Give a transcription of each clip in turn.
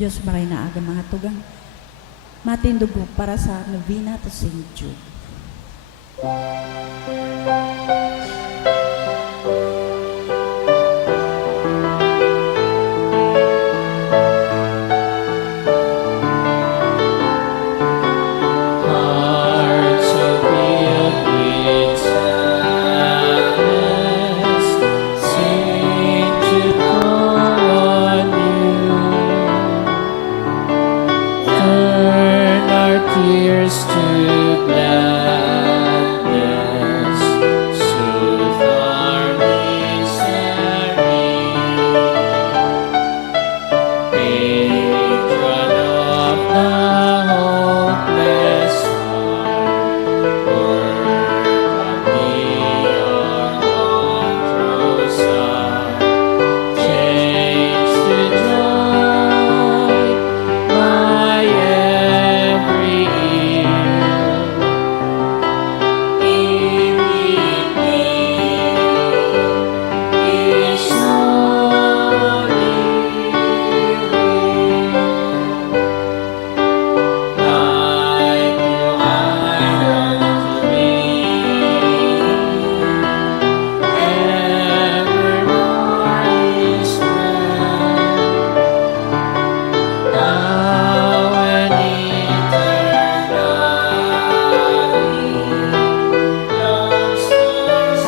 Diyos maray na aga mga tugang. Matindugo para sa novena to St. Jude. Hearts are filled with sadness, sing to call on you. Turn our tears to gladness, soothe our misery. Patron of the hopeless heart, work on me your wondrous art. Change to joy my every ill. Give me His holy will. Like you unto me, evermore His friend, now and eternally, love's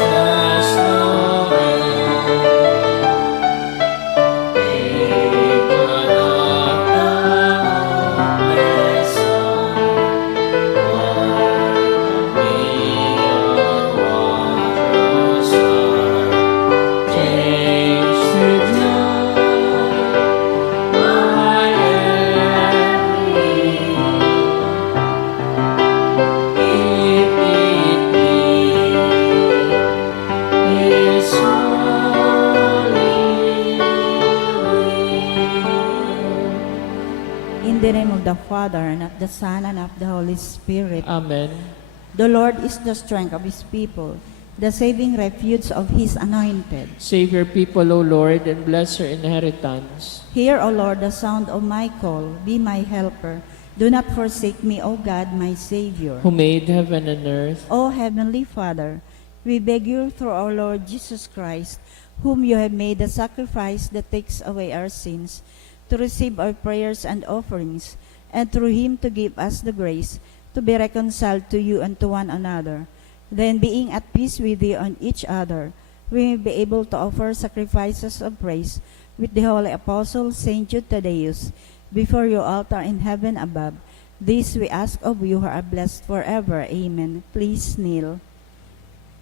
has no end. Patron of the hopeless heart, work on me your wondrous art. Change to joy my every ill. If it be His holy will. In the name of the Father, and of the Son, and of the Holy Spirit. Amen. The Lord is the strength of His people, the saving refuge of His anointed. Save your people, O Lord, and bless your inheritance. Hear, O Lord, the sound of my call. Be my helper. Do not forsake me, O God, my Savior. Who made heaven and earth. O Heavenly Father, we beg you through our Lord Jesus Christ, whom you have made a sacrifice that takes away our sins, to receive our prayers and offerings, and through Him to give us the grace to be reconciled to you and to one another. Then, being at peace with you and each other, we may be able to offer sacrifices of praise with the holy apostle Saint Jude Thaddeus before your altar in heaven above. This we ask of you who are blessed forever. Amen. Please kneel.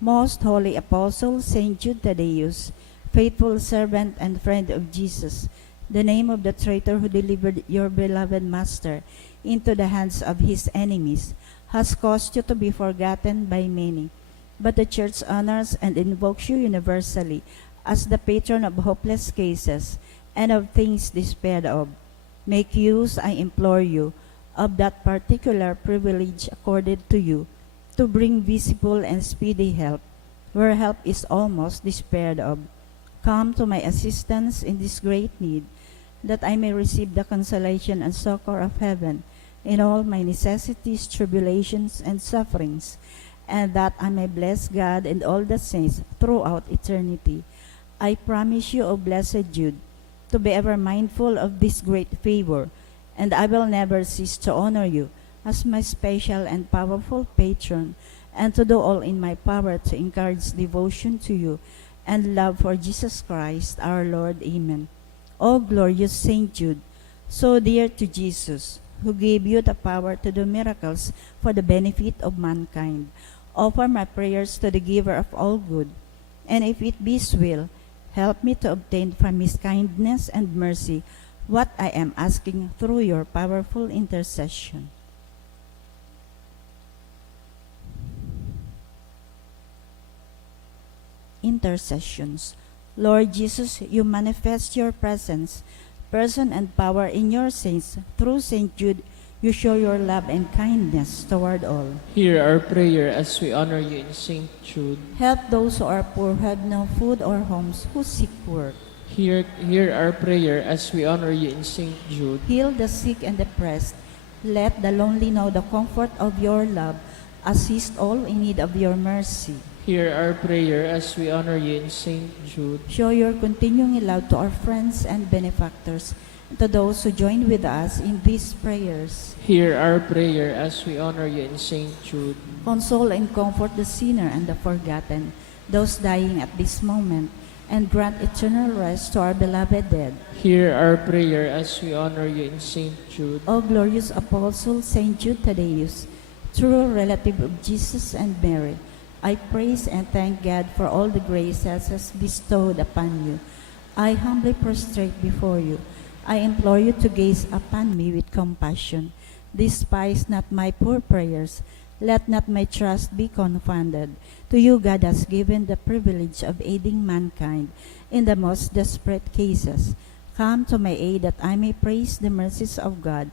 Most holy apostle Saint Jude Thaddeus, faithful servant and friend of Jesus, the name of the traitor who delivered your beloved Master into the hands of his enemies, has caused you to be forgotten by many. But the Church honors and invokes you universally as the patron of hopeless cases and of things despaired of. Make use, I implore you, of that particular privilege accorded to you, to bring visible and speedy help, where help is almost despaired of. Come to my assistance in this great need, that I may receive the consolation and succor of heaven in all my necessities, tribulations, and sufferings, and that I may bless God and all the saints throughout eternity. I promise you, O blessed Jude, to be ever mindful of this great favor, and I will never cease to honor you as my special and powerful patron, and to do all in my power to encourage devotion to you and love for Jesus Christ our Lord. Amen. O glorious Saint Jude, so dear to Jesus, who gave you the power to do miracles for the benefit of mankind, offer my prayers to the giver of all good, and if it be His will, help me to obtain from His kindness and mercy what I am asking through your powerful intercession. Intercessions. Lord Jesus, you manifest your presence, person and power in your saints. Through St. Jude, you show your love and kindness toward all. Hear our prayer as we honor you in St. Jude. Help those who are poor, who have no food or homes, who seek work. Hear our prayer as we honor you in Saint Jude. Heal the sick and depressed. Let the lonely know the comfort of your love. Assist all in need of your mercy. Hear our prayer as we honor you in Saint Jude. Show your continuing love to our friends and benefactors, and to those who join with us in these prayers. Hear our prayer as we honor you in Saint Jude. Console and comfort the sinner and the forgotten, those dying at this moment, and grant eternal rest to our beloved dead. Hear our prayer as we honor you in Saint Jude. O glorious Apostle Saint Jude Thaddeus, true relative of Jesus and Mary, I praise and thank God for all the graces has bestowed upon you. I humbly prostrate before you. I implore you to gaze upon me with compassion. Despise not my poor prayers. Let not my trust be confounded. To you God has given the privilege of aiding mankind in the most desperate cases. Come to my aid that I may praise the mercies of God.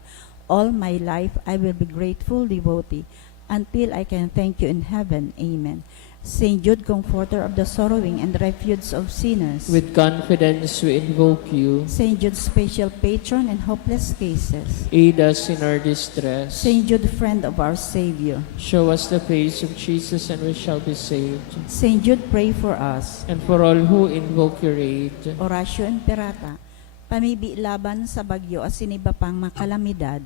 All my life I will be grateful devotee until I can thank you in heaven. Amen. Saint Jude, comforter of the sorrowing and refuge of sinners. With confidence we invoke you. Saint Jude, special patron in hopeless cases. Aid us in our distress. Saint Jude, friend of our Savior. Show us the face of Jesus and we shall be saved. Saint Jude, pray for us. And for all who invoke your aid. Oratio Imperata. Pamibi laban sa bagyo as siniba pang makalamidad,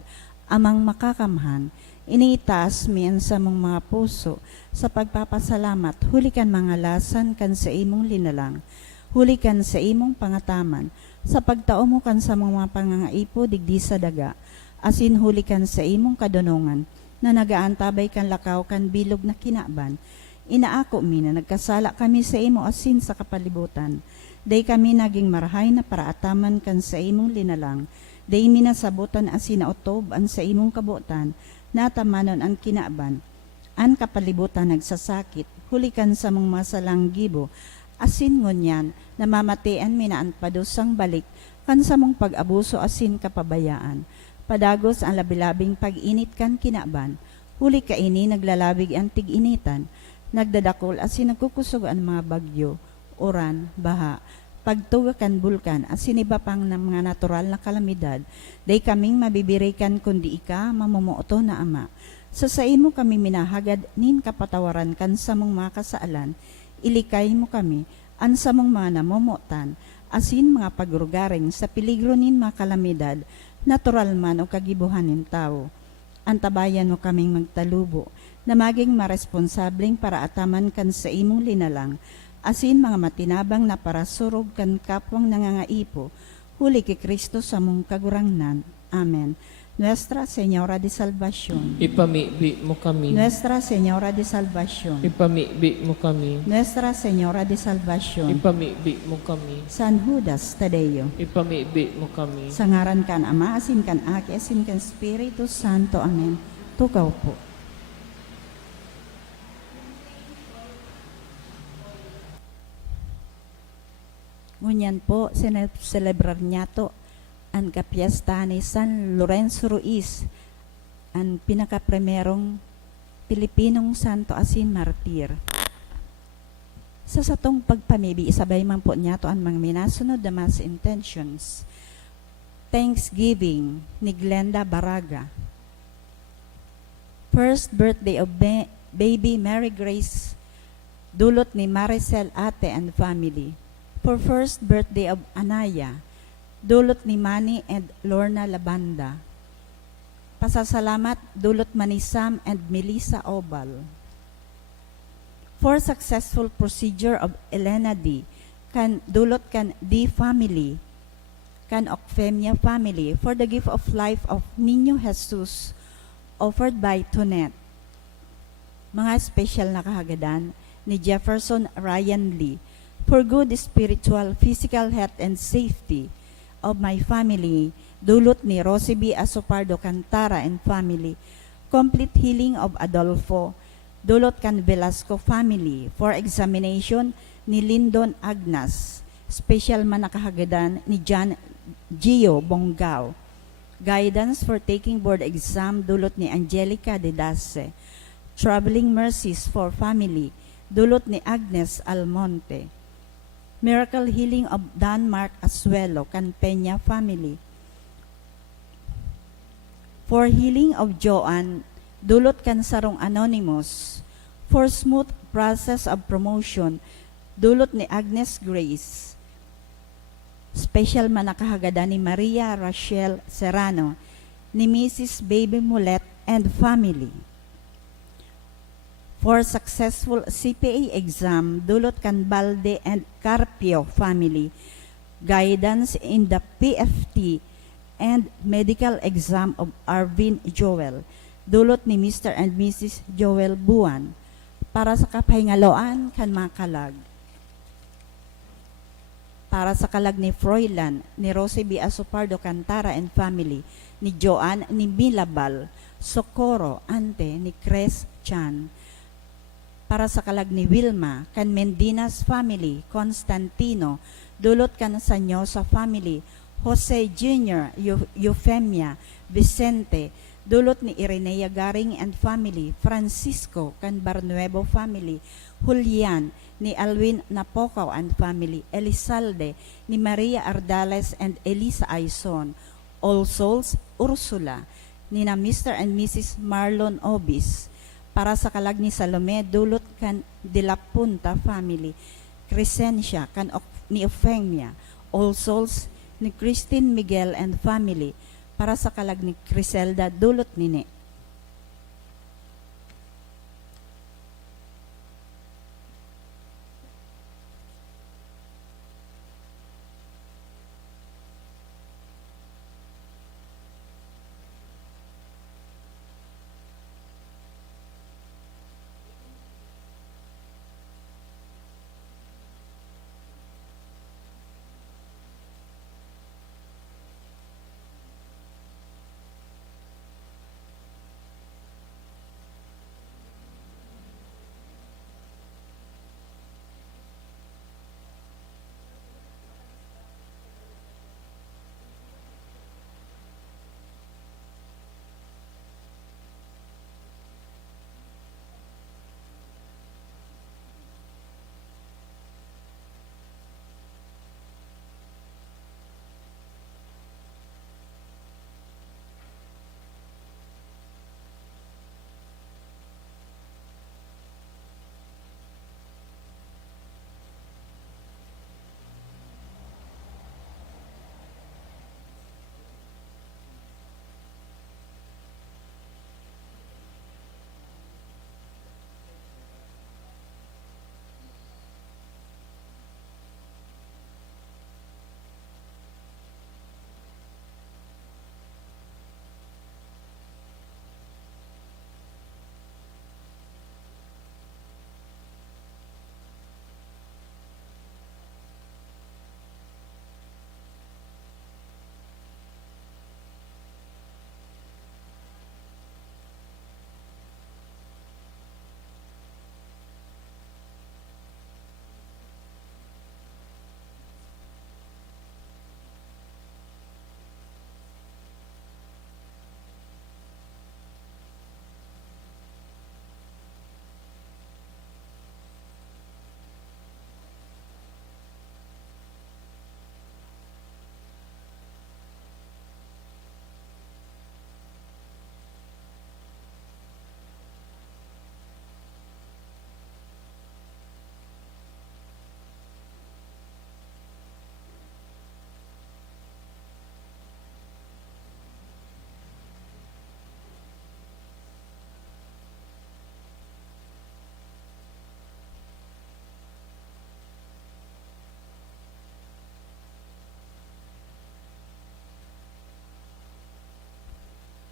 amang makakamhan, iniitaas miyan sa mong mga puso, sa pagpapasalamat, hulikan mga lasan kan sa imong linalang, hulikan sa imong pangataman, sa pagtao mo kan sa mga pangangaipo digdi sa daga, asin hulikan sa imong kadunungan, na nagaantabay kan lakaw kan bilog na kinaban, inaako mi na nagkasala kami sa imo asin sa kapalibutan, day kami naging marahay na paraataman kan sa imong linalang, day minasabutan asin na utob an sa imong kabutan, natamanon ang kinaban, an kapalibutan nagsasakit, hulikan sa mong masalang gibo, asin ngunyan, namamatian minaan padusang balik, kan sa mong pag-abuso asin kapabayaan, padagos ang labilabing pag-init kan kinaban, huli ka ini naglalabig ang tig-initan, nagdadakol asin nagkukusog ang mga bagyo, uran, baha, pagtuga kan bulkan at siniba pang ng mga natural na kalamidad, day kaming mabibirikan kundi ika mamumuoto na ama. Sa imo kami minahagad nin kapatawaran kan sa mong mga kasaalan, ilikay mo kami, an sa mong mga namumuotan, asin mga pagrugaring sa piligro nin mga kalamidad, natural man o kagibuhanin tao. Antabayan mo kaming magtalubo, na maging maresponsabling para ataman kan sa imong linalang, asin mga matinabang na para surog kan kapwang nangangaipo, huli kay Kristo sa mong kagurangnan. Amen. Nuestra Señora de Salvación. Ipamibi mo kami. Nuestra Señora de Salvación. Ipamibi mo kami. Nuestra Señora de Salvación. Ipamibi mo kami. San Judas Tadeo. Ipamibi mo kami. Sa ngaran kan Ama, asin kan Aki, asin kan Espiritu Santo. Amen. Tukaw po. Ngunyan po, celebrar niya to ang kapiesta ni San Lorenzo Ruiz, ang pinakaprimerong Pilipinong santo asin martir. Sa satong pagpamibi, isabay man po niya to ang mga minasunod na mass intentions. Thanksgiving ni Glenda Baraga. First birthday of baby Mary Grace, dulot ni Maricel Ate and family. For first birthday of Anaya, dulot ni Manny and Lorna Labanda. Pasasalamat, dulot man ni Sam and Melissa Obal. For successful procedure of Elena D, kan dulot kan D family, kan Ocfemia family, for the gift of life of Niño Jesus, offered by Tonet. Mga special na kahagadan ni Jefferson Ryan Lee, for good spiritual, physical health and safety of my family, dulot ni Rosie B. Asopardo Cantara and family, complete healing of Adolfo, dulot kan Velasco family, for examination ni Lyndon Agnas, special man nakahagadan ni John Gio Bongao, guidance for taking board exam, dulot ni Angelica de Dace, traveling mercies for family, dulot ni Agnes Almonte, Miracle healing of Denmark Asuelo, kan Peña family. For healing of Joanne, dulot kan sarong anonymous. For smooth process of promotion, dulot ni Agnes Grace. Special manakahagada ni Maria Rachel Serrano, ni Mrs. Baby Mulet and family. For successful CPA exam, dulot kan Balde and Carpio family. Guidance in the PFT and medical exam of Arvin Joel, dulot ni Mr. and Mrs. Joel Buwan. Para sa kapahingaloan kan mga kalag. Para sa kalag ni Froilan, ni Rosie B. Asopardo Cantara and family, ni Joanne ni Milabal, Socorro, ante ni Cres Chan. Para sa kalag ni Wilma, kan Mendinas family, Constantino, dulot kan Sanyosa family, Jose Jr., Eufemia, Vicente, dulot ni Irenea Garing and family, Francisco, kan Barnuevo family, Julian, ni Alwin Napocaw and family, Elizalde, ni Maria Ardales and Elisa Aison, All Souls, Ursula, ni na Mr. and Mrs. Marlon Obis. Para sa kalag ni Salome, dulot kan De La Punta family, Crescencia, kan ni Eufemia, All Souls, ni Christine Miguel and family. Para sa kalag ni Criselda, dulot nini.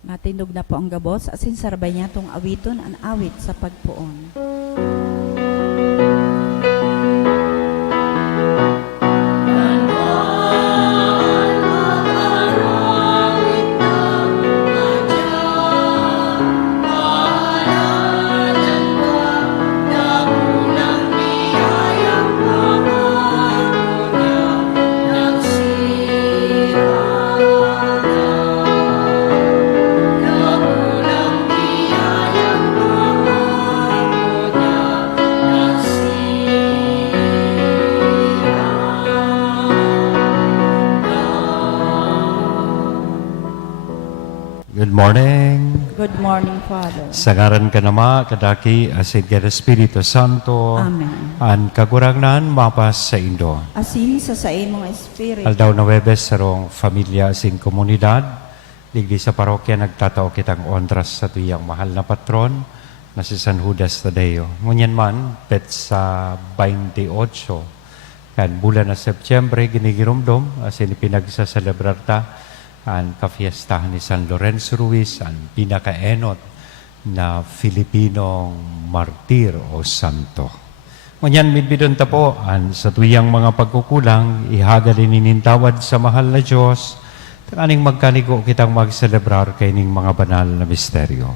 Matindog na po ang gabos, asin sarbay niya tong awiton an awit sa pagpuon. Good morning. Good morning, Father. Sa ngaran ka nama, kadaki, asin ka Espiritu Santo, Amen. an kagurangnan mapas sa Indo. Asin sa imong espiritu. Aldaw na Webes sarong familia asin komunidad, digdi sa parokya nagtatao kitang ondras sa tuyang mahal na patron, na si San Judas Tadeo. Ngunyan man, pet sa 28, kan bulan na Setyembre, ginigirumdom, asin pinagsaselebrar ta, ang kafiestahan ni San Lorenzo Ruiz, ang pinakaenot na Filipinong martir o santo. Ngunyan, midbidon ta po, ang sa tuyang mga pagkukulang, ihagalin inintawad sa mahal na Diyos, takaning magkaligo kitang magselebrar kay ning mga banal na misteryo.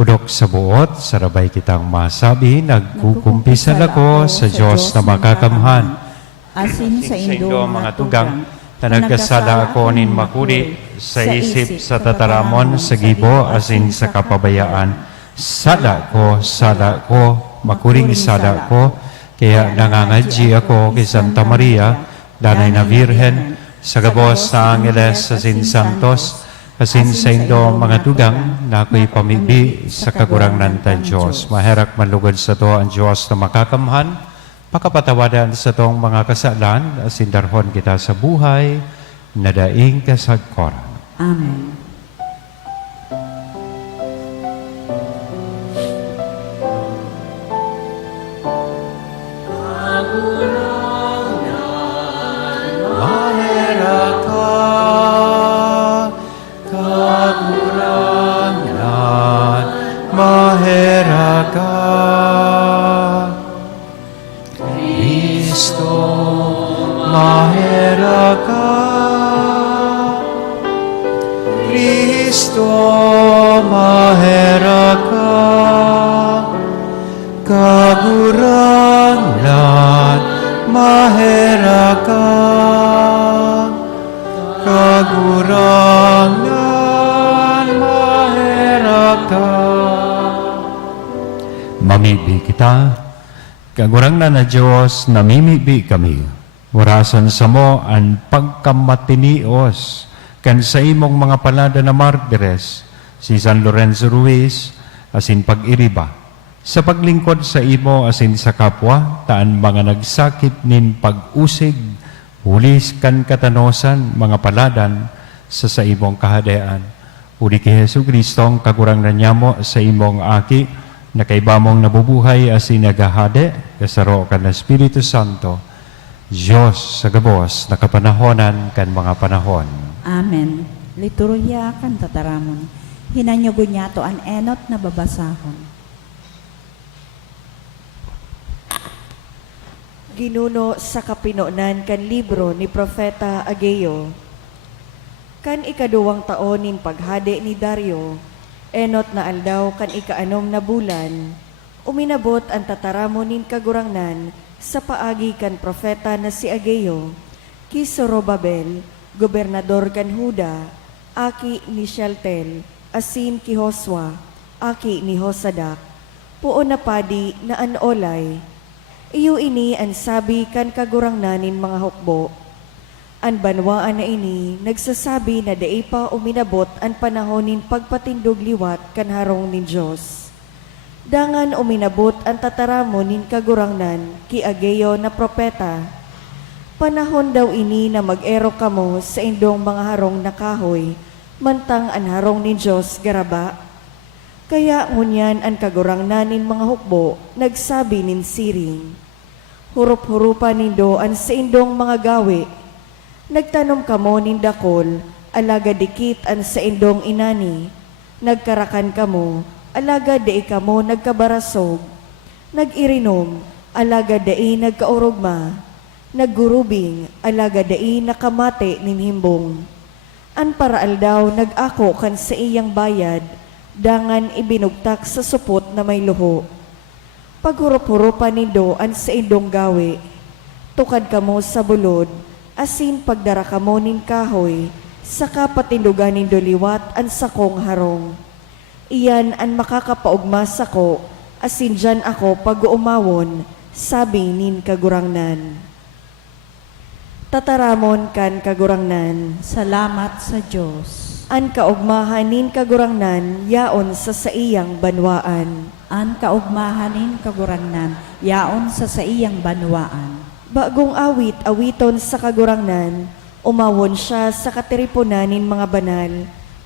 Udok sa buot, sarabay kitang masabi, nagkukumpisal ako sa Diyos na makakamhan. Asin sa indo mga tugang, na nagkasala ako nin makuri sa isip sa tataramon, sa gibo, asin sa kapabayaan. Sala ko, makuring sala ko, kaya nangangadji ako kay Santa Maria, danay na Virhen, sa gabos sa Angeles, asin Santos, asin sa indo mga tugang, na ako'y pamigbi sa kagurangnan ta Diyos. Maherak manlugod sa to ang Diyos na makakamhan, pakapatawadan sa tong mga kasalan, asin darhon kita sa buhay, nadaing kasagkoran. Amen. Mahera ka, kagurangan, mahera ka. Kristo, mahera ka. Kristo, mahera ka. Kagurangan, mahera ka. Kagurangan, mahera ka. Mamibi kita, kagurangnan na Diyos, namimibi kami. Murasan sa mo ang pagkamatinios kan sa imong mga palada na martires, si San Lorenzo Ruiz, asin pag-iriba. Sa paglingkod sa imo asin sa kapwa, taan mga nagsakit nin pag-usig, hulis kan katanosan, mga paladan sa imong kahadean. Uli kay Hesu Kristong kagurangnan niya mo sa imong aki, na kaibamong nabubuhay asin nagahade, kasaro kan na Espiritu Santo, Diyos sa gabos, nakapanahonan kan mga panahon. Amen. Liturhiya kan tataramon. Hinanyugo niya to an enot na babasahon. Ginuno sa kapinonan kan libro ni Propeta Ageo. Kan ikaduwang taon nin paghade ni Dario, enot na aldaw kan ikaanom na bulan, uminabot ang tataramon nin kagurangnan sa paagi kan propeta na si Ageo, ki Zorobabel, gobernador kan Huda, aki ni Shaltel, asin ki Hoswa, aki ni Hosadak, puon na padi na anolay. Iyo ini ang sabi kan kagurangnanin mga hukbo. Ang banwaan na ini nagsasabi na dai pa uminabot ang panahonin pagpatindog liwat kan harong nin Diyos. Dangan uminabot ang tataramon nin kagurangnan ki Ageo na propeta. Panahon daw ini na mag-ero kamo sa indong mga harong na kahoy, mantang ang harong nin Diyos garaba. Kaya ngunyan ang kagurangnan nin mga hukbo, nagsabi nin siring. Hurup-hurupa nindo ang sa indong mga gawi. Nagtanom kamo nin dakol, alaga dikit ang sa indong inani. Nagkarakan kamo, alaga dai kamo nagkabarasog. Nag-irinom, alaga dai nagkaurugma. Naggurubing, alaga dai nakamate nin himbong. An paraal daw nag-ako kan sa iyang bayad, dangan ibinugtak sa supot na may luho. Paghurup-hurupa nindo an sa indong gawi. Tukad kamo sa bulod, asin pagdara kamo nin kahoy, saka patindugan nindo liwat an sakong harong. Iyan ang makakapaugma sako, asin dyan ako pag-uumawon, sabi nin kagurangnan. Tataramon kan kagurangnan. Salamat sa Diyos. an kaugmahan nin kagurangnan yaon sa saiyang banwaan. An kaugmahanin kagurangnan, yaon sa saiyang banwaan. Bagong awit awiton sa kagurangnan, umawon siya sa katiripunan nin mga banal,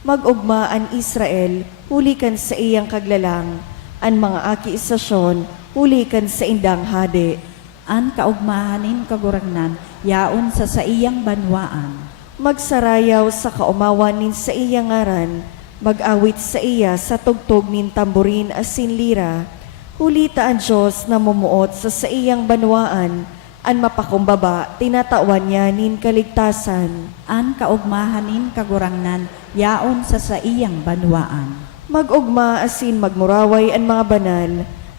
magugmaan Israel, hulikan sa iyang kaglalang, an mga akiisasyon, hulikan sa indang hade. An kaugmahanin kagurangnan, yaon sa saiyang banwaan. Magsarayaw sa kaumawan nin sa iyang ngaran, mag-awit sa iya sa tugtog nin tamburin asin lira, hulita ang Diyos na mumuot sa iyang banwaan, an mapakumbaba, tinatawan niya nin kaligtasan. An kaugmahanin kagurangnan, yaon sa saiyang banwaan. Mag-ugma asin magmuraway ang mga banal,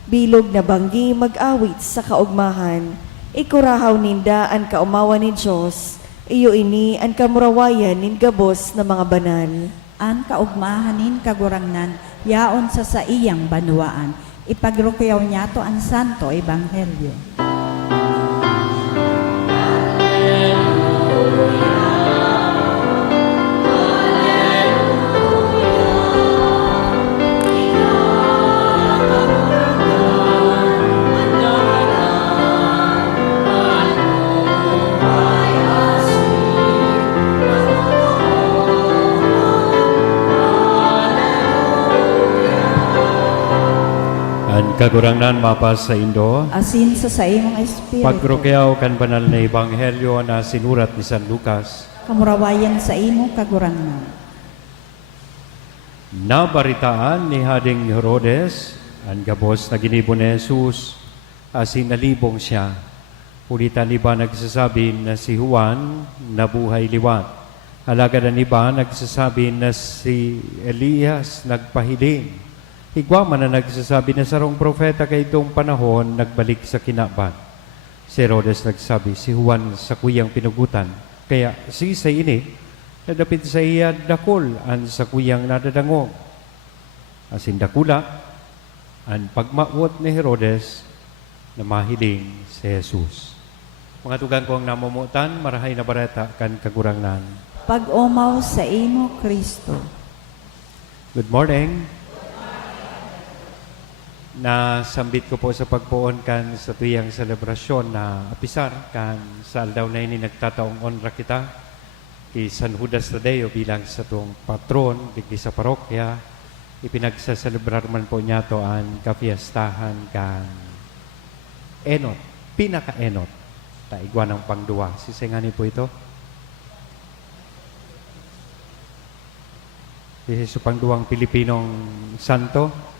bilog na banggi mag-awit sa kaugmahan, ikurahaw ninda ang kaumawan ni Diyos, iyo ini ang kamurawayan nin gabos na mga banal. An kaugmahanin kagurangnan, yaon sa saiyang banwaan. Ipagrukyaw niya to ang Santo Ebanghelyo. An kagurangnan mapas sa Indo, Asin sa saimong espiritu. pagrukyaw kan banal na ebanghelyo na sinurat ni San Lucas. Kamurawayan sa imong kagurangnan. Nabaritaan ni Hading Herodes, ang gabos na ginibo ni Jesus, asin nalibong siya. Ulitan iba nagsasabi na si Juan nabuhay liwat. Alagad ang iba nagsasabi na si Elias nagpahiling. Higwaman na nagsasabi na sarong propeta kay itong panahon nagbalik sa kinaban. Si Herodes nagsabi, si Juan sa kuyang pinugutan. Kaya si ini, nadapit sa iya dakol ang sa kuyang nadadangog. Asin dakula, ang pagmaot ni Herodes na mahiling si Jesus. Mga tugang kong namumutan, marahay na bareta kan kagurangnan. Pag-umaw sa imo, Kristo. Good morning. Nasambit ko po sa pagpuon kan sa tuyang selebrasyon na apisar kan sa aldaw na ini nagtataong onra kita kay San Judas Tadeo bilang sa tuong patron digdi sa parokya. Ipinagsaselebrar man po niya to ang kapiestahan kan Enot, pinaka-Enot. Taigwa ng pangduwa. Sisingani po ito. This is pangduwang Pilipinong santo.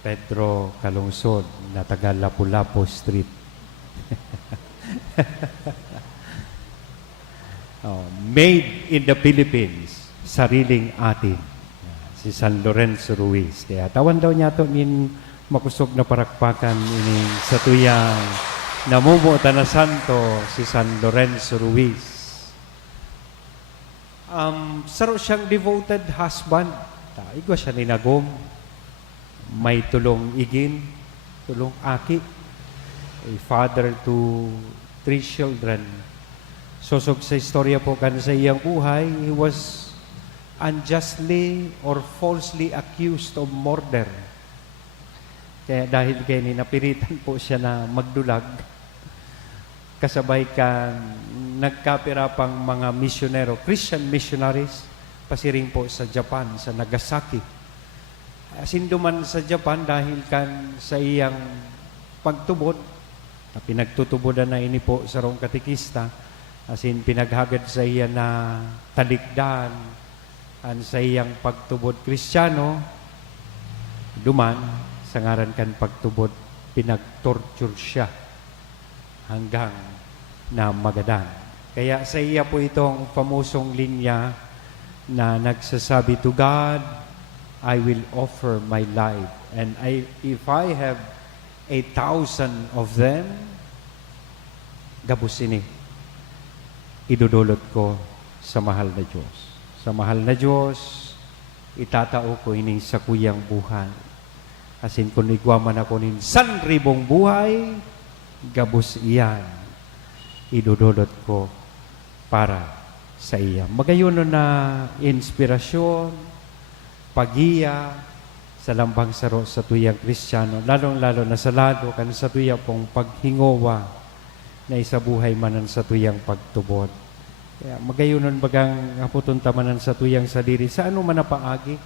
Pedro Calungsod na taga Lapu-Lapu Street. Made in the Philippines, sariling atin. Si San Lorenzo Ruiz. Kaya tawan daw niya ito nin makusog na parakpakan ining sa tuyang namumuta na santo si San Lorenzo Ruiz. Saro siyang devoted husband. Igwa siya ninagom. May tulong igin, tulong aki, a father to 3 children. Sosog sa istorya po kan sa iyang buhay, he was unjustly or falsely accused of murder. Kaya dahil kay napiritan po siya na magdulag, kasabay kan nagkapira pang mga misyonero, Christian missionaries, pasiring po sa Japan, sa Nagasaki. Sinduman sa Japan dahil kan sa iyang pagtubod, pinagtutubodan na ini po sa rong katikista, asin pinaghagad sa iya na talikdan an sa iyang pagtubod Kristiyano, duman sa ngaran kan pagtubod, pinagtorture siya hanggang na magadan. Kaya sa iya po itong famosong linya na nagsasabi, to God I will offer my life, and if I have 1,000 of them, gabos ini, idudulot ko sa mahal na Diyos. Sa mahal na Diyos, itatao ko ini sa kuyang buhay. Asin kung igwaman ako nin 1,000 buhay, gabos iyan, idudulot ko para sa iya. Magayon na inspirasyon, pagiya, sa lambang saro sa tuyang Kristiyano, lalong-lalo na sa lalo kan sa tuyang pong paghingowa na isabuhay manan sa tuyang pagtubod. Kaya magayonon bagang haputon tamanan sa tuyang sadiri sa ano man na paagi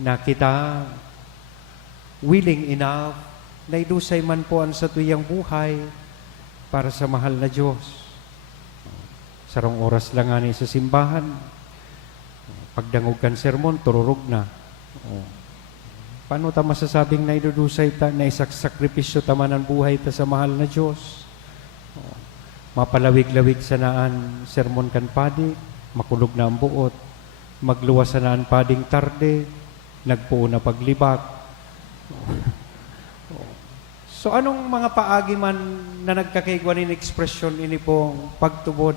na kita willing enough na idusay man po ang sa tuyang buhay para sa mahal na Diyos. Sarong oras lang nga ni sa simbahan, pagdangog kan sermon, tururog na. Paano ta masasabing na idudusay ta, na isakripisyo tamanan buhay ta sa mahal na Diyos? Mapalawig-lawig sa naan sermon kan padi, makulog na ang buot, magluwas sa naan pading tarde, nagpuo na paglibak. So anong mga paagi man na nagkakaigwanin ekspresyon ini pong pagtubod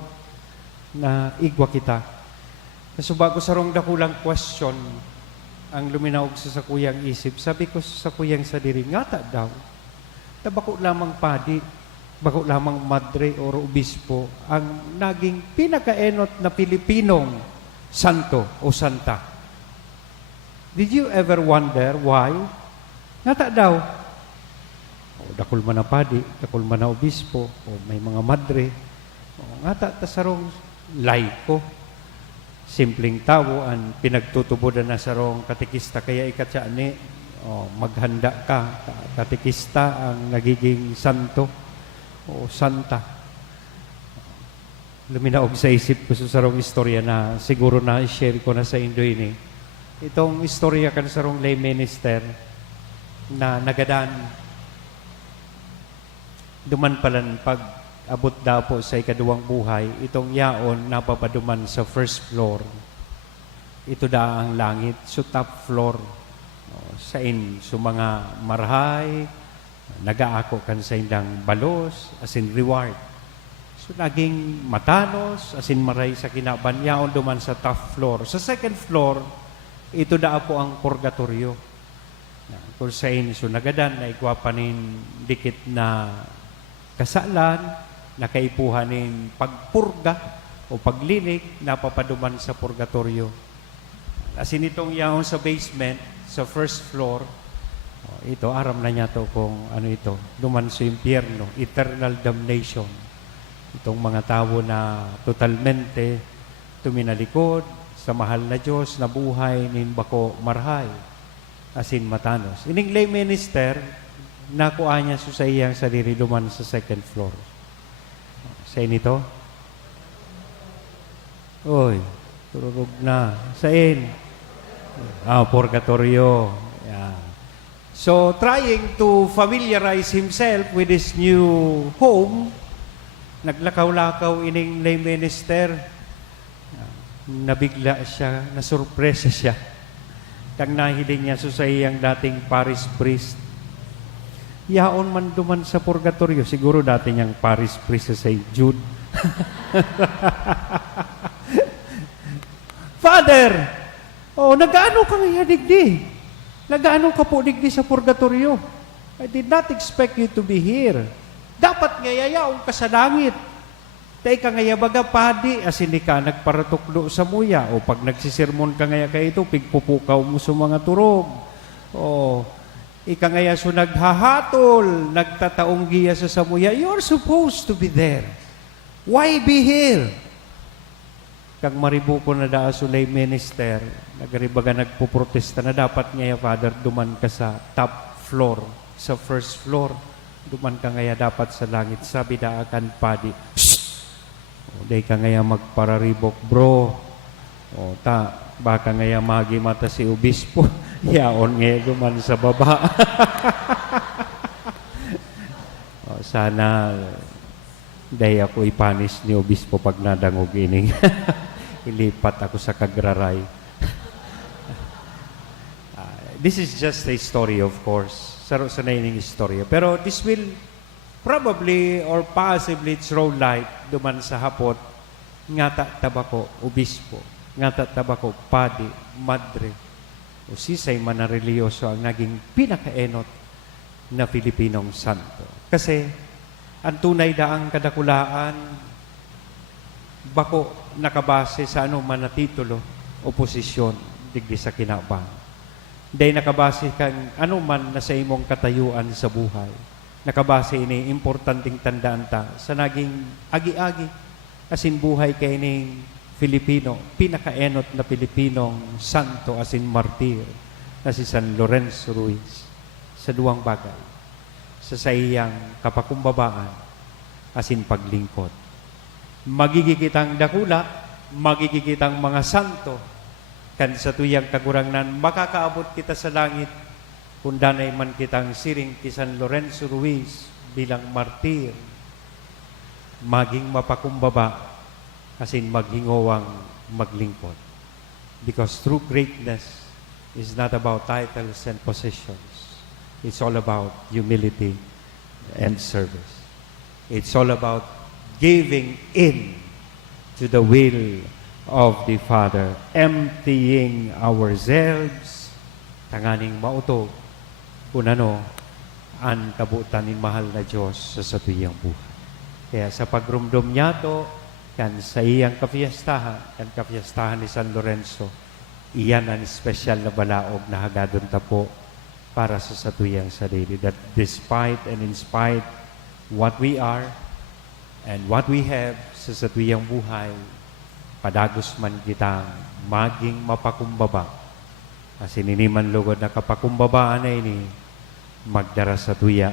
na igwa kita? Nasubago sa rong dakulang question ang luminaog sa kuyang isip. Sabi ko sa kuyang sadiri, ngata daw, tabako lamang padi, bako lamang madre o obispo ang naging pinakaenot na Pilipinong santo o santa. Did you ever wonder why? Ngata daw, dakul man na padi, dakul man na obispo, o may mga madre, ngata tasarong laiko, simpleng tao ang pinagtutubodan na sarong katekista, kaya ikatsa ni maghanda ka, katekista ang nagiging santo o santa. Luminaog sa isip ko sa sarong istorya na siguro na i-share ko na sa Indo ini. Itong istorya kan sarong lay minister na nagadan duman palan pag abot daw po sa ikaduwang buhay, itong yaon napapaduman sa first floor. Ito da ang langit, so top floor. Sa mga marhay, nagaako kan sa indang balos, as in reward. So naging matanos, as in maray sa kinaban, yaon duman sa top floor. Sa second floor, ito da po ang purgatorio. Kung sa so nagadan na igwapanin dikit na kasalan, nakaipuhanin pagpurga o paglinig, napapaduman sa purgatorio. As in itong yaon sa basement, sa first floor, ito, aram na niya to kung ano ito, duman sa impyerno, eternal damnation. Itong mga tao na totalmente tuminalikod sa mahal na Diyos, na buhay nin bako marhay, as in matanos. Ining lay minister, nakuha niya sa iyang sarili duman sa second floor. Sa inito? Oy, tururog na. Sain? Purgatorio. Yeah. So, trying to familiarize himself with his new home, naglakaw-lakaw ining lay minister. Nabigla siya, nasurpresa siya. Kang nahiling niya sa iyang dating parish priest. Yaon man duman sa purgatorio, siguro dati niyang parish priest sa St. Jude. Father, nagaano ka nga digdi? Nagaano ka po digdi sa purgatorio? I did not expect you to be here. Dapat ngayayaon ka sa langit. Tay ka ngaya baga padi, as hindi ka nagparatuklo sa muya, o pag nagsisirmon ka ngaya kayo ito, pigpupukaw mo sa mga turog. Ika ngaya so naghahatol, nagtataong giya sa samuya, you're supposed to be there. Why be here? Kang maribuko na daa so lay minister, nagaribaga nagpuprotesta na dapat ngaya, Father, duman ka sa top floor, sa first floor. Duman ka ngaya dapat sa langit. Sabi daakan padi, day ka ngaya magpararibok, bro. Baka ngaya magi mata si obispo. Yaon ngayon duman sa baba. Sana day ako ipanis ni obispo pag nadangog ining. Ilipat ako sa kagraray. This is just a story, of course. Saro sa naining istorya. Pero this will probably or possibly throw light duman sa hapot ngata tabako obispo, ngata tabako padi, madre, o sisay man na reliyoso ang naging pinakaenot na Pilipinong santo. Kasi ang tunay daang kadakulaan bako nakabase sa ano man na titulo o posisyon digdi sa kinabang. Day nakabase kang ano man na sa imong katayuan sa buhay. Nakabase ini importanteng tandaan ta sa naging agi-agi asin buhay kay ning Filipino, pinakaenot na Pilipinong santo asin martir na si San Lorenzo Ruiz sa duwang bagay, sa saiyang kapakumbabaan asin paglingkod. Magigikitang dakula, magigikitang mga santo, kan sa tuyang kagurangnan, makakaabot kita sa langit, kung danay man kitang siring ti San Lorenzo Ruiz bilang martir, maging mapakumbaba, asin maghingowang maglingkod. Because true greatness is not about titles and positions. It's all about humility and service. It's all about giving in to the will of the Father, emptying ourselves, tanganing mautog, kung ano, ang kabutan ni mahal na Diyos sa satuyang buhay. Kaya sa pagrumdum niya to, kan sa iyang kapiyastahan ni San Lorenzo, iyan ang special na balaog na hagadon ta po para sa satuyang sarili. That despite and in spite what we are and what we have sa satuyang buhay, padagos man kitang maging mapakumbaba. Asin ini man lugod na kapakumbabaan na ini, magdara sa tuya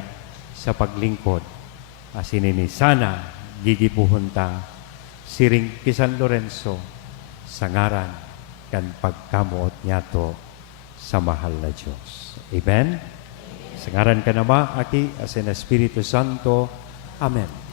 sa paglingkod. Asin ini sana gigipuhon ta siring ki San Lorenzo sa ngaran kan pagkamuot niya to sa mahal na Diyos. Amen? Sa ngaran ka na ba, Aki, asin Espiritu Santo. Amen.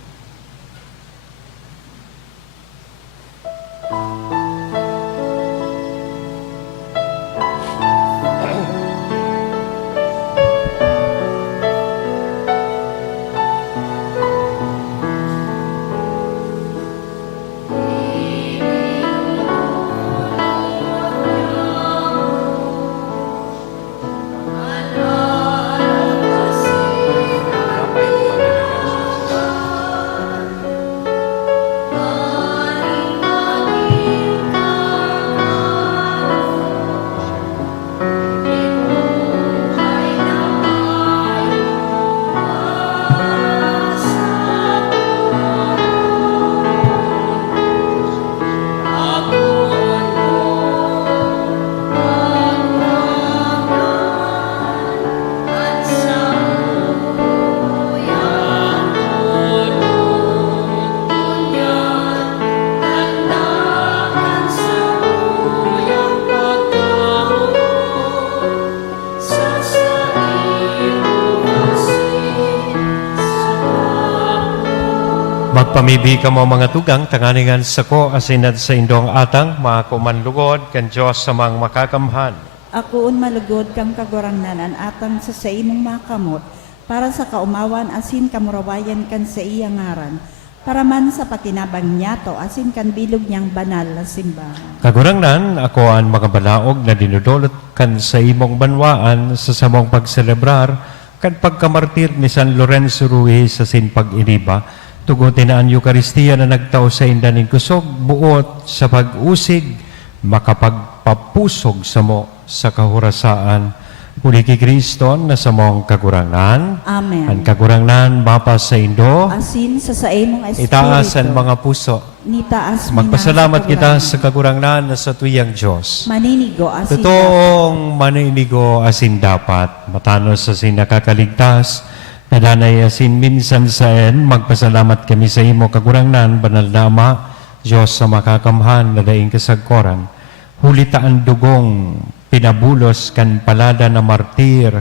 Magpamibi ka mo mga tugang, tanganingan sa ko, asinad sa indong atang, mga kumanlugod, kan Diyos sa mga makakamhan. Ako un malugod kang kagurangnanan atang sa imong makamot, para sa kaumawan asin kamurawayan kan sa iyang ngaran, para man sa pakinabang niyato asin kan bilog niyang banal na simbahan. Kagurangnan, ako ang mga balaog na dinudulot kan sa imong banwaan sa samong pagselebrar, kan pagkamartir ni San Lorenzo Ruiz sa sinpag-iniba, tugutin na ang Eucharistia na nagtao sa indaning kusog, buot sa pag-usig, makapagpapusog sa mo sa kahurasaan. Uli ki Kristo na sa mong kagurangnan. Amen. Ang kagurangnan, mapa sa Indo, Asin sa imong espiritu. itaas ang mga puso. Nitaas Magpasalamat kita sa kagurangnan na sa tuyang Diyos. maninigo asin Totoong maninigo asin dapat, matanos asin nakakaligtas, nadanay asin minsan sa magpasalamat kami sa imo kagurangnan, banal na Ama, Diyos sa makakamhan, na daing kasagkoran. Hulita ang dugong pinabulos kan palada na martir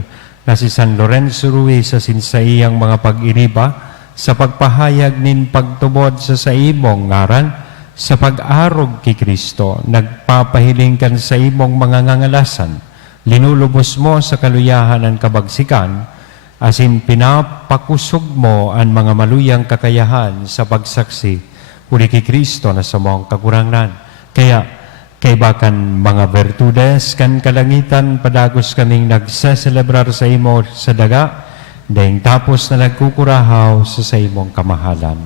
na si San Lorenzo Ruiz asin sa iyang mga pag-iriba, sa pagpahayag nin pagtubod sa imong ngaran, sa pag-arog ki Kristo, nagpapahiling kan sa imong mga ngangalasan, linulubos mo sa kaluyahan ang kabagsikan, asin pinapakusog mo ang mga maluyang kakayahan sa pagsaksi, uli ki Kristo na sa mong kagurangnan. Kaya, kay bakan mga bertudes, kan kalangitan, padagos kaming nagseselebrar sa imo sa daga, dahing tapos na nagkukurahaw sa imong kamahalan.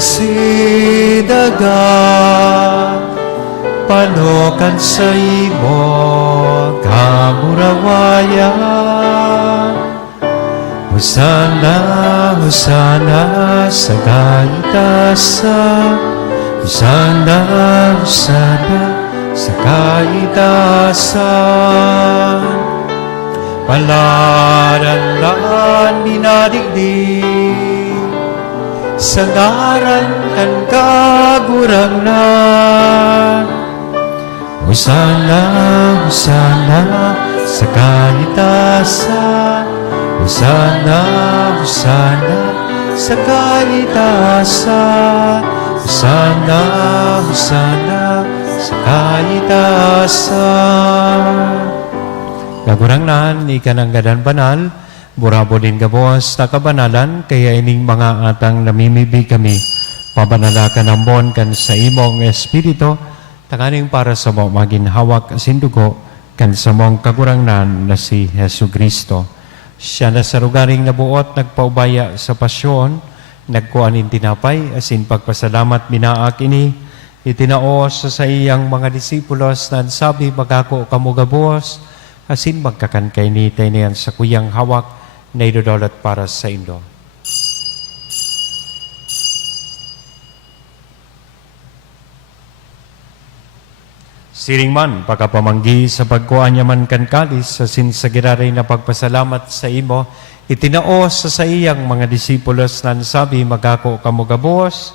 sidaga, panokan sa imo, kamurawaya. Hosana, Hosana, sa kaitasan. Hosana, Hosana, sa kaitasan. Palaran minadigdig, sa ngaran kan kagurangnan. Hosana, Hosana, sa kaitasan. Hosana, Hosana, sa kaitasan. Hosana, Hosana, sa kaitasan. Kagurangnan, ikanang gadan banal, burabo din gabos na kabanalan, kaya ining mga atang namimibi kami, pabanala ka ng bon kan sa imong espiritu, tanganing para sa mo maginhawak asindugo, kan sa mong kagurangnan na si Hesu Kristo. Siya na sa lugaring nabuot, nagpaubaya sa pasyon, nagkuanin tinapay, asin pagpasalamat minaak ini, itinaos sa iyang mga disipulos na sabi, magako kamugabos, asin magkakankay ni tayo sa kuyang hawak na idodolot para sa Indo. Siring man, pagkapamanggi sa pagkuhan niya man kan kalis, asin sa giraray na pagpasalamat sa imo, itinaos sa iyang mga disipulos na sabi, magako kamugabos,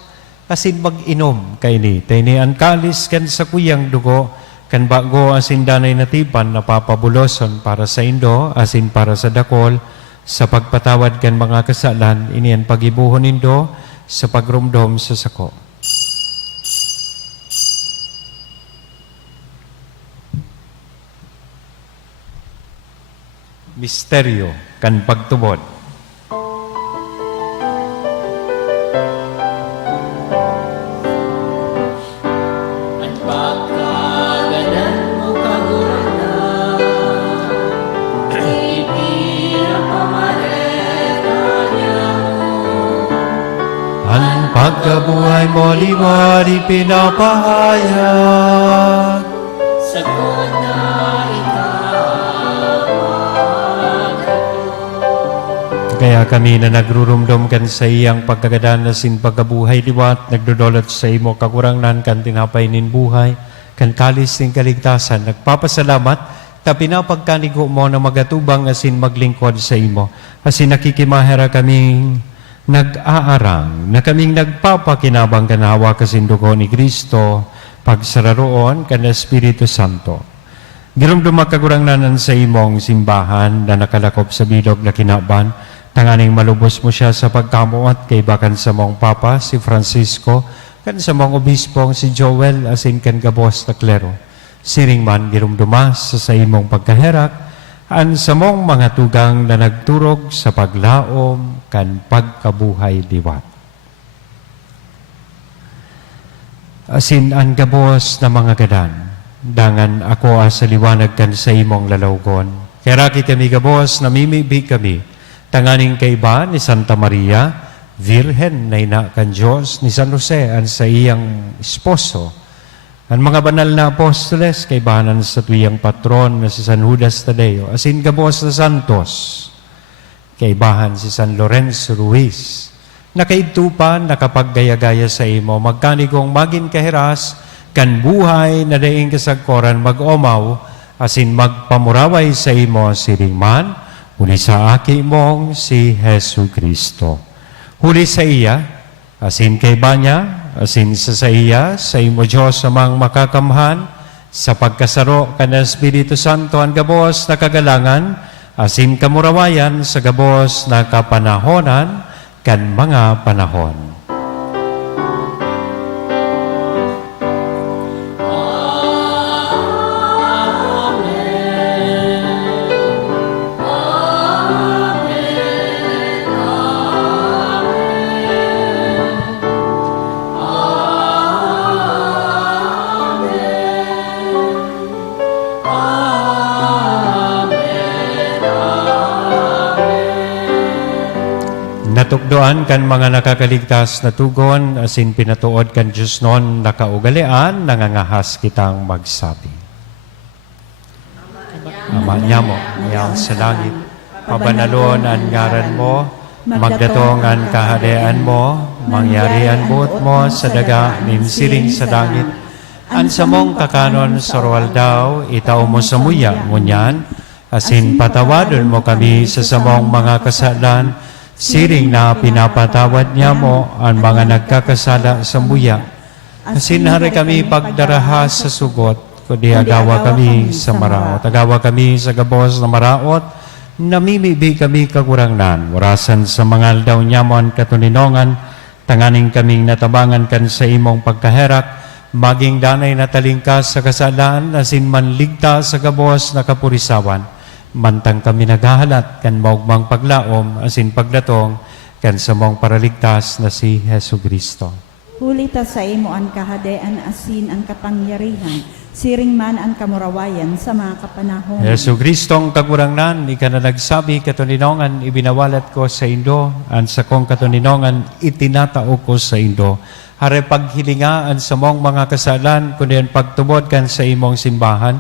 asin mag-inom kay ni tayo ang kalis kan sa kuyang dugo, kan bago asin danay natipan na papabuloson para sa Indo, asin para sa dakol, sa pagpatawad kan mga kasalan, iniyan pagibuhon Indo, sa pagrumdom sa sako. Misteryo kan pagtubod. Pagkabuhay mo liwad ipinapahayag. Sagot na ikaw. Kaya kami na nagrurumdum kan sa iyang pagkagadan na sin pagkabuhay liwat, nagdodolot sa imo kakurangnan kan tinapay nin buhay, kan kalis nin kaligtasan, nagpapasalamat, ta pinapagkanigo mo na magatubang asin maglingkod sa imo. Asin nakikimahera kaming nag-aarang na kaming nagpapakinabang kanawa kasindugo ni Kristo pagsararoon kan Espiritu Santo. Girumdum makagurangnanan sa imong simbahan na nakalakop sa bilog na kinaban, tanganing malubos mo siya sa pagkamuat kay bakan sa mong Papa, si Francisco, kan sa mong obispong si Joel, asin kan gabos na klero. Siring man girumdumas sa imong pagkaherak, an sa mong mga tugang na nagturog sa paglaom kan pagkabuhay liwat. Asin ang gabos na mga gadan, dangan ako sa liwanag kan sa imong lalawgon. Kaya kami gabos, namimibi kami, tanganing kaiba ni Santa Maria, Virhen na ina kan Diyos, ni San Jose, ang sa iyang esposo. Ang mga banal na apostoles, kaibahanan sa tuyang patron na si San Judas Tadeo, asin gabos na santos, kaibahan si San Lorenzo Ruiz, nakaitupan, nakapaggaya-gaya sa imo, magkanigong magin kahiras, kan buhay na daing kasagkoran mag-omaw, asin magpamuraway sa imo siring man, huli sa aki mong si Hesu Kristo. Huli sa iya, asin kay banya, asin sa iya, sa imo Diyos amang makakamhan, sa pagkasaro kan Espiritu Santo ang gabos na kagalangan, asin kamurawayan sa gabos na kapanahonan kan mga panahon. pinatukdoan kan mga nakakaligtas na tugon, asin pinatuod kan Diyos noon nakaugalian, nangangahas kitang magsabi. Ama niya mo, iyang sa langit, pabanalon ang ngaran mo, magdatong ang kahadean mo, mangyari ang buot mo sa daga, nimsiring sa langit. Ang samong kakanon sa roal daw, itaw mo sa muya, ngunyan, asin patawadon mo kami sa samong mga kasalan, siring na pinapatawad niya mo ang mga nagkakasala sa muya. Asin hari kami pagdaraha sa sugot, kundi agawa kami sa maraot. Agawa kami sa gabos na maraot, namimibi kami kagurangnan. Warasan sa mga aldaw niya mo ang katuninongan, tanganing kaming natabangan kan sa imong pagkaherak, maging danay na talingkas sa kasalaan, asin manligtas sa gabos na kapurisawan. Mantang kami naghahalat kan maugmang paglaom, asin pagdatong kan sa mong paraligtas na si Hesu Kristo. Huli ta sa imo ang kahadean asin ang kapangyarihan, siring man ang kamurawayan sa mga kapanahon. Hesu Kristong kagurangnan, ika na nagsabi katuninongan, ibinawalat ko sa Indo, an sa kong katuninongan, itinatao ko sa Indo. Hare paghilingaan sa mong mga kasalan, kundi ang pagtubod kan sa imong simbahan,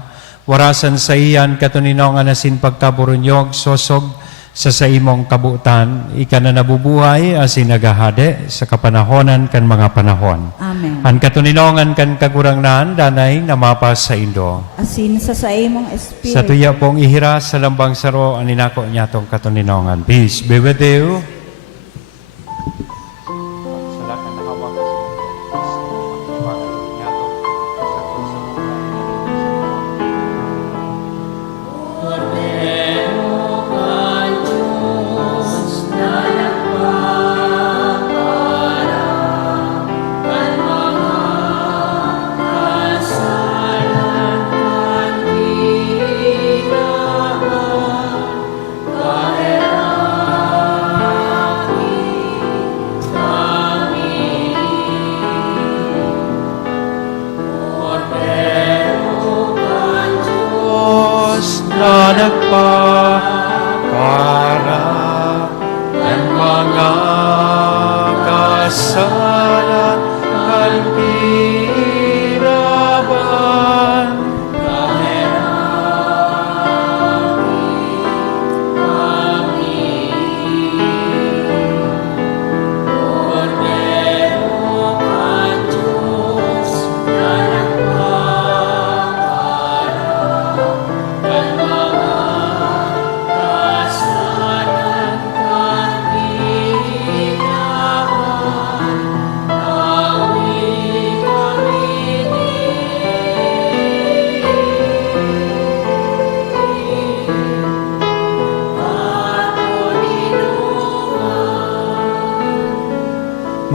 warasan sa iyan katuninongan asin pagkaburunyog, sosog sa imong kabutan, ika na nabubuhay asin nagahade sa kapanahonan kan mga panahon. Amen. Ang katuninongan kan kagurangnan, danay namapas sa Indo. Asin sa imong espiritu. Sa tuya pong ihira sa lambang saro, aninako niya tong katuninongan. Peace be with you. Nagpapara ng mga kasalan kalpiraban.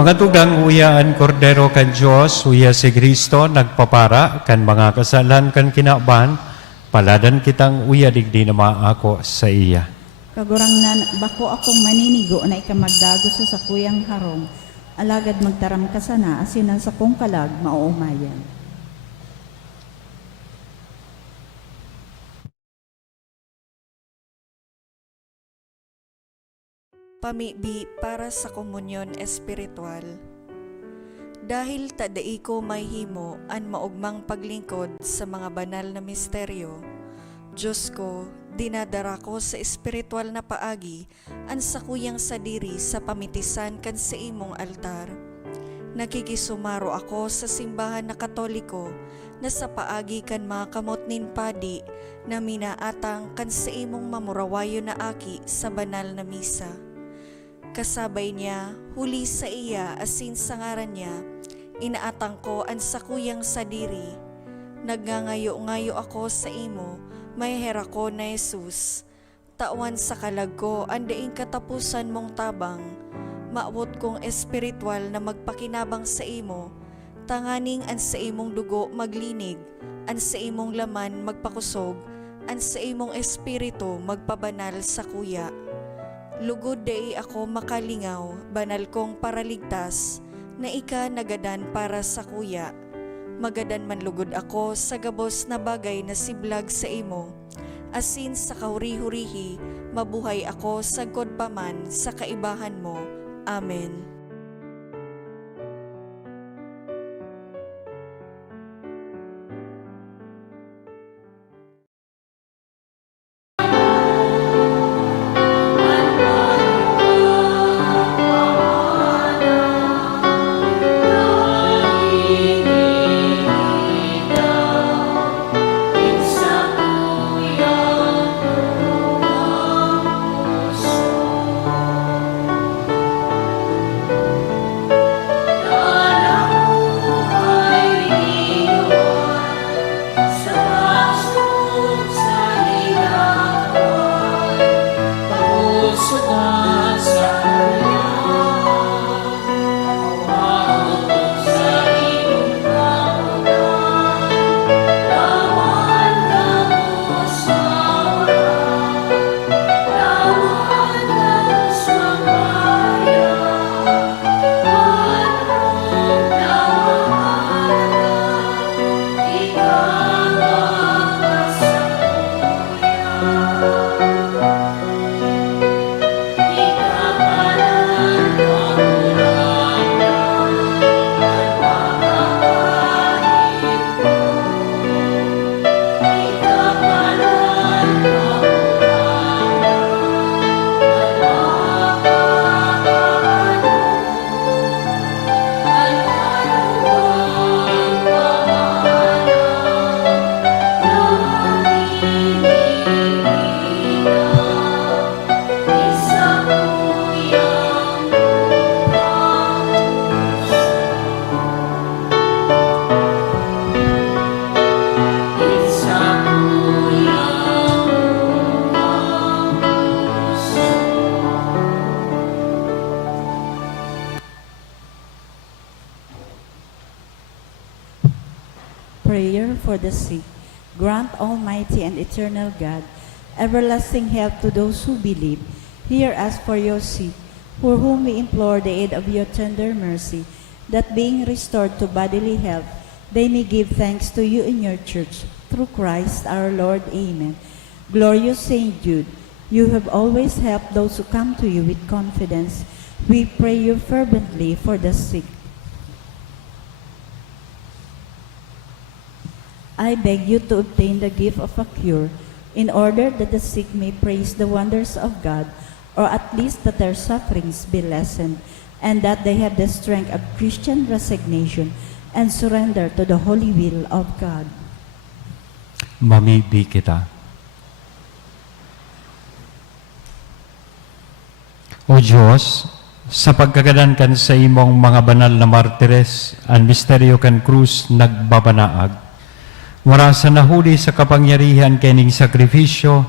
Mga tugang uyaan kordero kan Diyos, uya si Kristo, nagpapara kan mga kasalan kan kinaban, paladan kitang uya digdi na maako sa iya. Kagurangnan, bako akong maninigo na ikamagdago sa sakuyang harong, alagad magtaram ka sana, asinan sa kong kalag, mauumayan. Pamibi para sa komunyon espiritual. Dahil tadai ko may himo an maugmang paglingkod sa mga banal na misteryo, Diyos ko, dinadara ko sa espiritual na paagi an sakuyang sadiri sa pamitisan kan sa imong altar. Nakikisumaro ako sa simbahan na Katoliko na sa paagi kan mga kamot nin padi na minaatang kan sa imong mamurawayo na aki sa banal na misa. Kasabay niya, huli sa iya asin sa ngaran niya, inaatang ko ang sakuyang sadiri. Nagngangayo-ngayo ako sa imo, may hera ko na Jesus. Tawan sa kalag ko, andaing katapusan mong tabang. Maabot kong espiritual na magpakinabang sa imo, tanganing an sa imong dugo maglinig, an sa imong laman magpakusog, an sa imong espiritu magpabanal sa kuya. Lugod day ako makalingaw, banal kong paraligtas, na ika nagadan para sa kuya. Magadan man lugod ako sa gabos na bagay na siblag sa imo. Asin sa kauri-hurihi, mabuhay ako sa godpaman sa kaibahan mo, Amen. Prayer for the sick. Grant, Almighty and eternal God, everlasting help to those who believe. Hear us for your sick, for whom we implore the aid of your tender mercy, that being restored to bodily health, they may give thanks to you in your church. Through Christ our Lord. Amen. Glorious Saint Jude, you have always helped those who come to you with confidence. We pray you fervently for the sick. I beg you to obtain the gift of a cure, in order that the sick may praise the wonders of God, or at least that their sufferings be lessened, and that they have the strength of Christian resignation and surrender to the holy will of God. Mamibi kita. O Diyos, sa pagkagadankan sa imong mga banal na martires, ang misteryo kan krus nagbabanaag, wala sa nahuli sa kapangyarihan kening sakripisyo,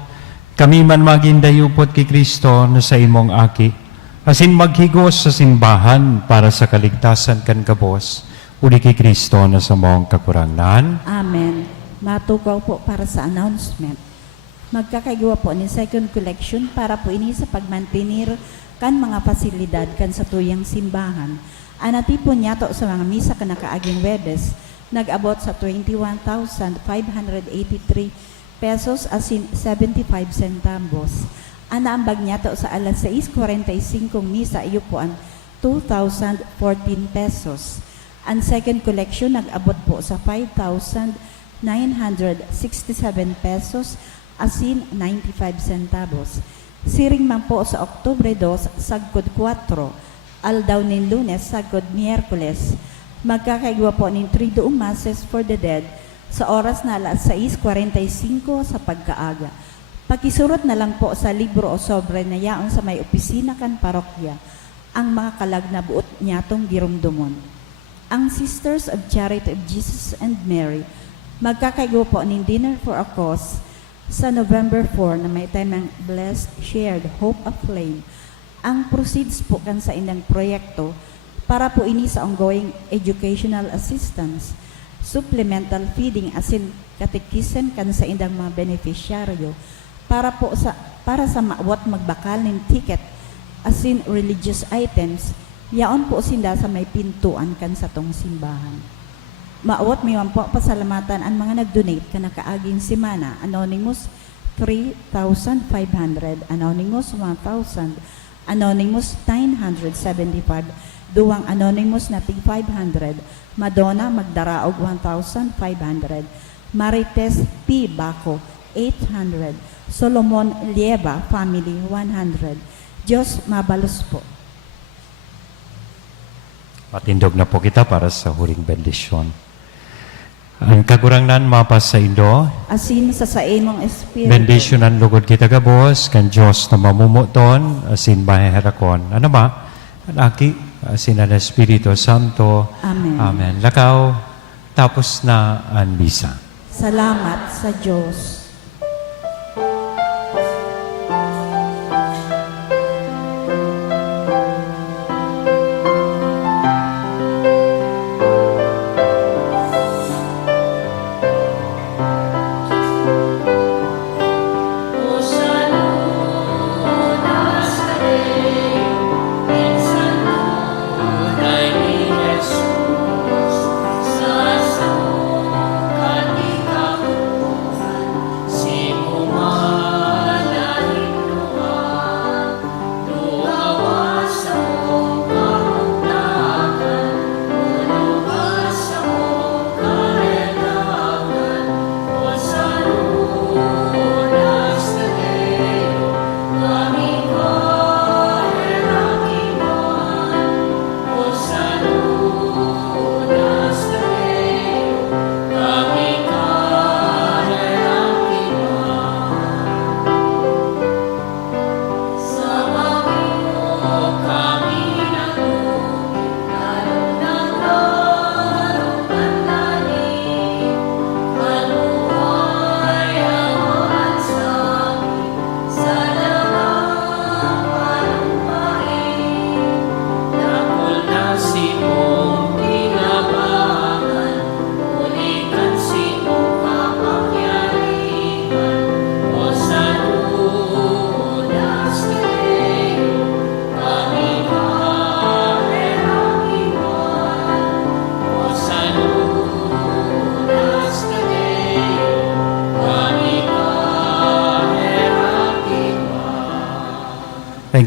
kami man magindayupot kay Kristo na sa imong aki, asin maghigos sa simbahan para sa kaligtasan kan kabos, uli kay Kristo na sa mong kakurangan. Amen. Matukaw po para sa announcement. Magkakagawa po ni second collection para po ini sa pagmantinir kan mga pasilidad kan sa tuyang simbahan. Anati po niya to sa mga misa kan nakaaging Webes, nag-abot sa 21,583 pesos asin 75 centavos. Anaambag niya to sa alas 6:45 misa, iyo po ang 2,014 pesos. Ang second collection nag-abot po sa 5,967 pesos asin 95 centavos. Siring man po sa Oktubre 2, sagkod 4, aldaw nin Lunes, sagkod Miyerkules, magkakaigwa po nin 3 doong masses for the dead sa oras na alas 6:45 sa pagkaaga. Pakisurot na lang po sa libro o sobre na yaon sa may opisina kan parokya ang mga kalag na buot niyatong girumdumon. Ang Sisters of Charity of Jesus and Mary magkakaigwa po nin Dinner for a Cause sa November 4 na may temang Blessed Shared Hope Aflame. Ang proceeds po kan sa indang proyekto para po ini sa ongoing educational assistance, supplemental feeding asin katekism kan sa indang mga beneficiaryo, para sa maawat magbakal ng ticket asin religious items, yaon po sinda sa may pintuan kan sa tong simbahan. Maawat may po pasalamatan ang mga nag-donate ka nakaaging simana. Anonymous 3,500, Anonymous 1,000, Anonymous 975, duwang Anonymous na tig 500, Madonna Magdaraog 1,500, Marites P. Baco 800, Solomon Lieva Family 100. Diyos mabalos po. Matindog na po kita para sa huling bendisyon. Ang kagurangnan mapas sa Indo, Asin sa imong espiritu. bendisyonan lugod kita gabos, kan Diyos na mamumuton, asin maheherakon. Ano ba? Ang aki, asin ang Espiritu Santo. Amen. Amen. Lakaw, tapos na ang misa. Salamat sa Diyos.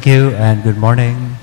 Thank you and good morning.